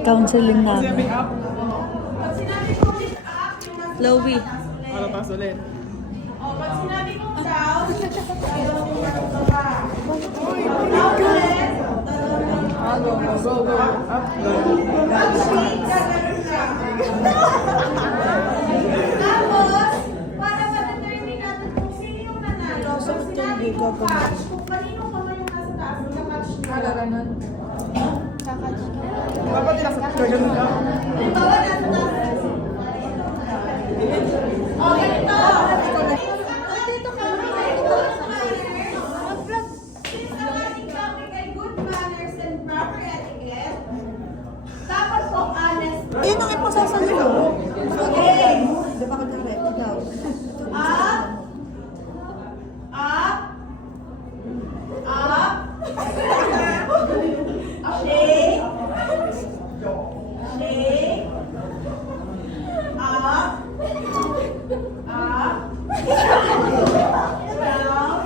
counseling namin. Chloe. Ano pa ulit? Pag sinabi kong down, Go. Up, down. tapos, para ma-determine natin kung sino yung nanalo. Pag sinabi kong catch, kung kanino ka man yung nasa taas, magka-catch nyo. Dapat nasa ganun ka. Halimbawa, nasa taas. O, ganito. Dito ka, Since ang ating topic ay good manners and proper etiquette, dapat po honest. Yun ang ipasasali mo. Okay. Di ba kanyari? Ikaw. Up. Up. Up. Shake. Shake. Up. Up. Down.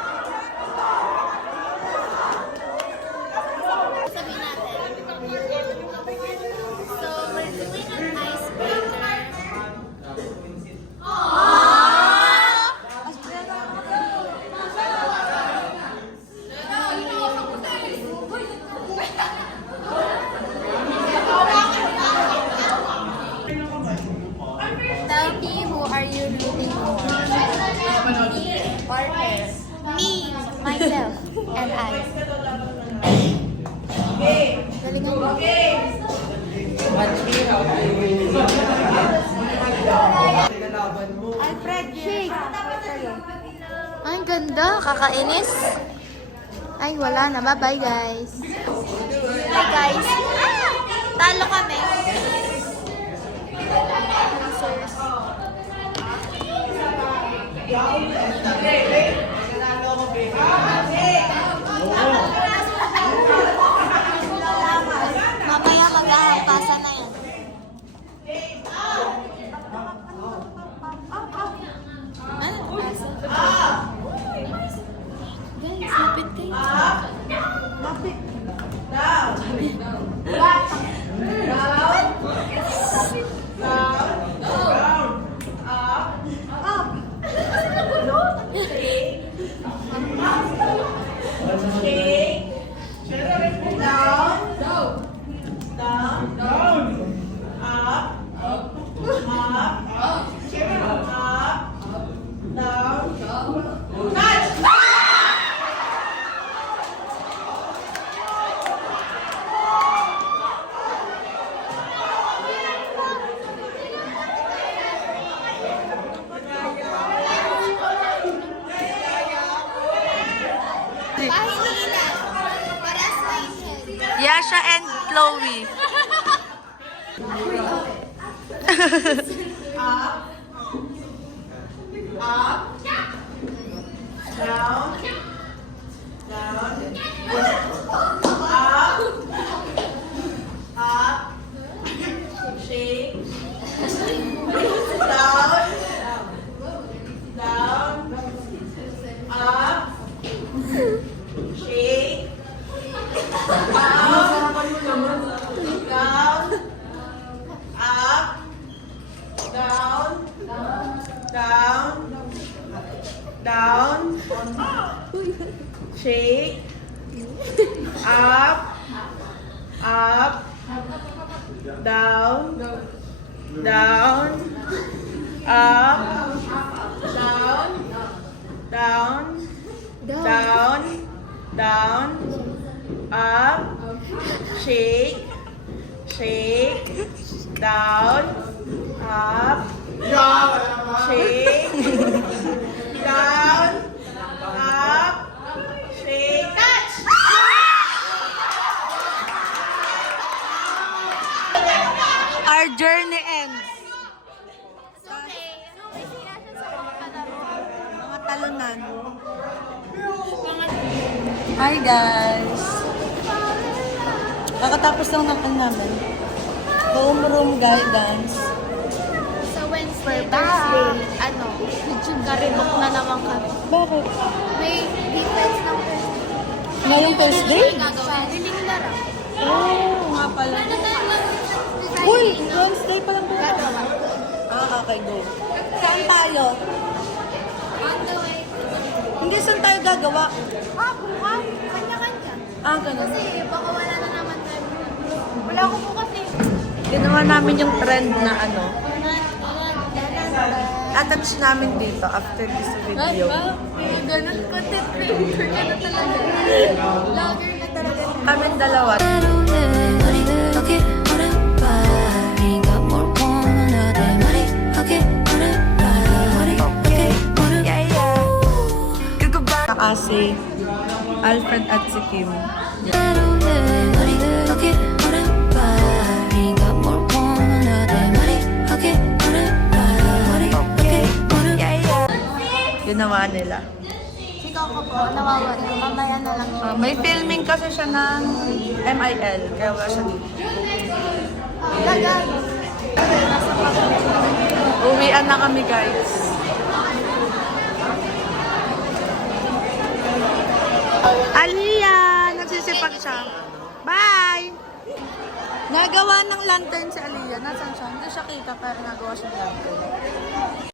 Sabihin natin. So, we're doing an icebreaker. Tell me, who are you rooting for? Me, myself, and I. Galingan mo. Alfred, Shake. Ay, ganda. Kakainis. Ay, wala na. Bye-bye, guys. Hi, guys. Ah! Talo kami. Losers. Mamaya maghahampasan na yan. Ano? Guys, lapit kayo. Pahilila. Paras mainhead. Yasha and Chloe. Down, shake, up, down, down, up, down, down, up, shake, down, up, shake, down, up, shake, touch! Our journey ends. It's okay. May siya sa mga kalaro. Mga talon kainan. Hi guys! Kakatapos lang ng kan namin. Home room guidance. Sa Wednesday, Thursday, YouTube karibok na naman kami. Bakit? May defense ng Ngayong Thursday? gagawin. Hindi nila raw. Oo, nga pala. Uy! Wednesday pa lang pala. Okay, go. Saan tayo? On the way. Hindi, saan tayo gagawa? Bukas. Kanya-kanya. Ganun. Kasi baka wala na naman tayo. Wala ko po kasi. Ginawa namin yung trend na attach namin dito after this video. Ganun content creator ka na talaga. Vlogger na talaga. Kaming dalawa. Kasi Alfred at si Kim. Ginawa nila. Ikaw ko po, nawawala. Mamaya na lang. May filming kasi siya ng MIL, kaya wala siya dito. Gagal. Uwian na kami guys. Aliyah! Nagsisipag siya. Bye! Nagawa ng lantern si Aliyah. Nasaan siya? Hindi siya kita pero nagawa siya ng lantern.